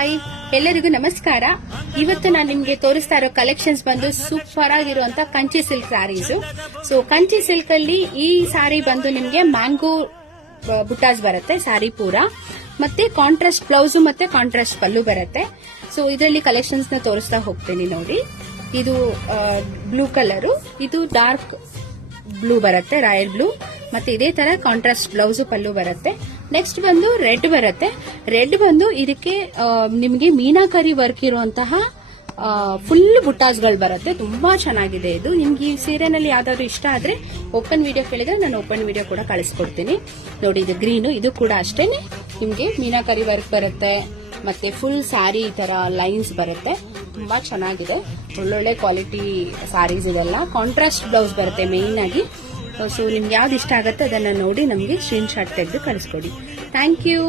Hi, ಎಲ್ಲರಿಗೂ ನಮಸ್ಕಾರ. ಇವತ್ತು ನಾನು ನಿಮ್ಗೆ ತೋರಿಸ್ತಾ ಇರೋ ಕಲೆಕ್ಷನ್ಸ್ ಬಂದು ಸೂಪರ್ ಆಗಿರುವಂತ Kanchi silk sarees. So Kanchi silk ಅಲ್ಲಿ ಈ ಸಾರಿ ಬಂದು ನಿಮ್ಗೆ ಮ್ಯಾಂಗೋ ಬುಟ್ಟಾಸ್ ಬರುತ್ತೆ ಸಾರಿ ಪೂರ, ಮತ್ತೆ ಕಾಂಟ್ರಾಸ್ಟ್ ಬ್ಲೌಸ್ ಮತ್ತೆ ಕಾಂಟ್ರಾಸ್ಟ್ ಪಲ್ಲು ಬರುತ್ತೆ. ಸೊ ಇದರಲ್ಲಿ ಕಲೆಕ್ಷನ್ಸ್ ನ ತೋರಿಸ್ತಾ ಹೋಗ್ತೀನಿ ನೋಡಿ. ಇದು ಬ್ಲೂ ಕಲರ್, ಇದು ಡಾರ್ಕ್ ಬ್ಲೂ ಬರುತ್ತೆ, ರಾಯಲ್ ಬ್ಲೂ, ಮತ್ತೆ ಇದೇ ತರ ಕಾಂಟ್ರಾಸ್ಟ್ ಬ್ಲೌಸ್ ಪಲ್ಲು ಬರುತ್ತೆ. ನೆಕ್ಸ್ಟ್ ಬಂದು ರೆಡ್ ಬರುತ್ತೆ. ರೆಡ್ ಬಂದು ಇದಕ್ಕೆ ನಿಮಗೆ ಮೀನಾಕರಿ ವರ್ಕ್ ಇರುವಂತಹ ಫುಲ್ ಬುಟ್ಟಾಸ್ಗಳು ಬರುತ್ತೆ. ತುಂಬಾ ಚೆನ್ನಾಗಿದೆ ಇದು. ನಿಮ್ಗೆ ಈ ಸೀರೆನಲ್ಲಿ ಯಾವ್ದಾದ್ರು ಇಷ್ಟ ಆದ್ರೆ ಓಪನ್ ವಿಡಿಯೋ ಕೇಳಿದ್ರೆ ನಾನು ಓಪನ್ ವಿಡಿಯೋ ಕೂಡ ಕಳಿಸ್ಕೊಡ್ತೀನಿ ನೋಡಿ. ಇದು ಗ್ರೀನು, ಇದು ಕೂಡ ಅಷ್ಟೇನೆ ನಿಮ್ಗೆ ಮೀನಾಕರಿ ವರ್ಕ್ ಬರುತ್ತೆ, ಮತ್ತೆ ಫುಲ್ ಸ್ಯಾರಿ ಈ ತರ ಲೈನ್ಸ್ ಬರುತ್ತೆ. ತುಂಬಾ ಚೆನ್ನಾಗಿದೆ, ಒಳ್ಳೊಳ್ಳೆ ಕ್ವಾಲಿಟಿ ಸ್ಯಾರೀಸ್ ಇದೆಲ್ಲ. ಕಾಂಟ್ರಾಸ್ಟ್ ಬ್ಲೌಸ್ ಬರುತ್ತೆ ಮೇನ್ ಆಗಿ. ಸೊ ನಿಮ್ಗೆ ಯಾವ್ದು ಇಷ್ಟ ಆಗುತ್ತೆ ಅದನ್ನ ನೋಡಿ ನಮಗೆ ಸ್ಕ್ರೀನ್ ಶಾಟ್ ತೆಗೆದು ಕಳಿಸ್ಕೊಡಿ. Thank you.